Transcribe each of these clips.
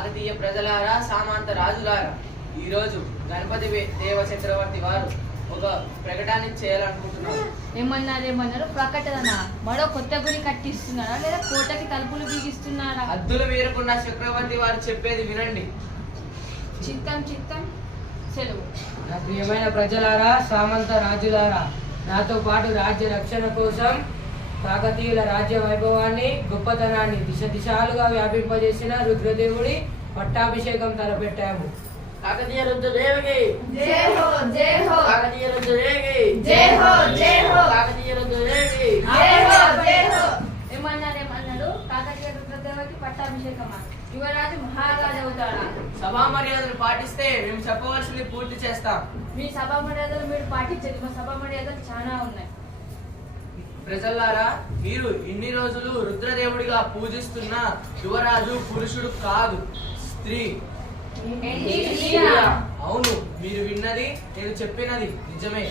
కాకతీయ ప్రజలారా, సామంత రాజులారా, ఈరోజు గణపతి దేవ చక్రవర్తి వారు ఒక ప్రకటన చేయాలనుకుంటున్నారు. ఏమన్నారు? ప్రకటన? మరో కొత్త గుడి కట్టిస్తున్నారా లేదా కోటకి తలుపులు బిగిస్తున్నారా? అద్దులు మీరుకున్న చక్రవర్తి వారు చెప్పేది వినండి. చిత్తం సెలవు. నా ప్రియమైన ప్రజలారా, సామంత రాజులారా, నాతో పాటు రాజ్య రక్షణ కోసం కాకతీయుల రాజ్య వైభవాన్ని, గొప్పతనాన్ని దిశాలుగా వ్యాపింపజేసిన రుద్రదేవుడి పట్టాభిషేకం తలపెట్టాము. కాకతీయ రుద్రదేవికి జై హో, జై హో. కాకతీయ రుద్రదేవికి జై హో, జై హో. కాకతీయ రుద్రదేవికి జై హో, జై హో. ఏమన్నారు? కాకతీయ రుద్రదేవికి పట్టాభిషేకమా? యువరాజు మహారాజు అవుతాడా? సభా మర్యాదలు పాటిస్తే మేము చెప్పవలసింది పూర్తి చేస్తాం. మీ సభా మర్యాదలు మీరు పాటించండి. మా సభా మర్యాదలు చాలా ఉన్నాయి. ప్రజలారా, మీరు ఇన్ని రోజులు రుద్రదేవుడిగా పూజిస్తున్న యువరాజు పురుషుడు కాదు, స్త్రీ. అవును, మీరు విన్నది, నేను చెప్పినది నిజమే.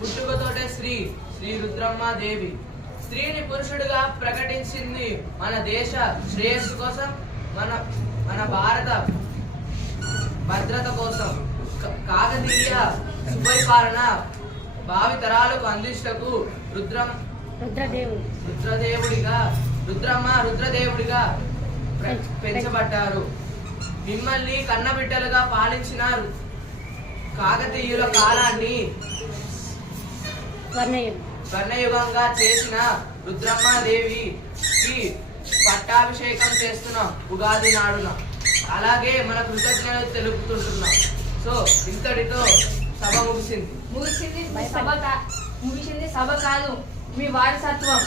పుట్టుకతోటే శ్రీ రుద్రమ్మ దేవి స్త్రీని పురుషుడిగా ప్రకటించింది మన దేశ శ్రేయస్సు కోసం, మన భారత భద్రత కోసం. కాకతీయ సుపరిపాలన భావి తరాలకు అందించటకు రుద్రదేవుడిగా పెంచబడ్డారు. మిమ్మల్ని కన్నబిడ్డలుగా పాలించిన కాకతీయుల కాలాన్ని స్వర్ణయుగంగా చేసిన రుద్రమ్మదేవికి పట్టాభిషేకం చేస్తున్నాం ఉగాది నాడున. అలాగే మన కృతజ్ఞతలు తెలుపుతుంటున్నాం. సో ఇంతటితో సభ ముగిసింది సభ కాదు, మీ వారసత్వం.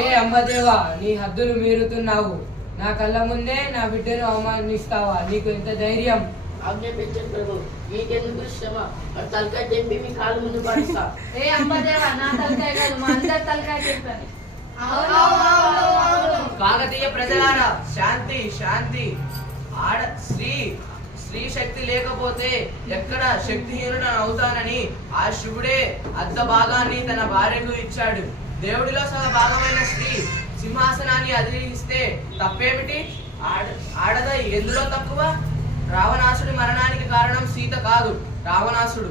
ఏ అంబదేవా, నీ హద్దులు మీరుతున్నావు. నా కళ్ళ ముందే నా బిడ్డను అవమానిస్తావా? నీకు ఎంత ధైర్యం? ఆజ్ఞాపించండి ప్రభు, మీకెందుకు శ్రమ? తలకాయ తెంపి మీ కాలు ముందు పడుస్తా. ఏ అంబదేవా, నా తలకాయ కాదు, మా అందరి తలకాయ చెప్పాను. కాకతీయ ప్రజలారా, శాంతి శాంతి. స్త్రీ శక్తి లేకపోతే ఎక్కడ శక్తిహీనుడు అవుతానని ఆ శివుడే అర్ధ భాగాన్ని తన భార్యకు ఇచ్చాడు. దేవుడిలో సగ భాగమైన స్త్రీ సింహాసనాన్ని అధిరోహిస్తే తప్పేమిటి? ఆడద ఎందులో తక్కువ? రావణాసుడి మరణానికి కారణం సీత కాదు, రావణాసుడు.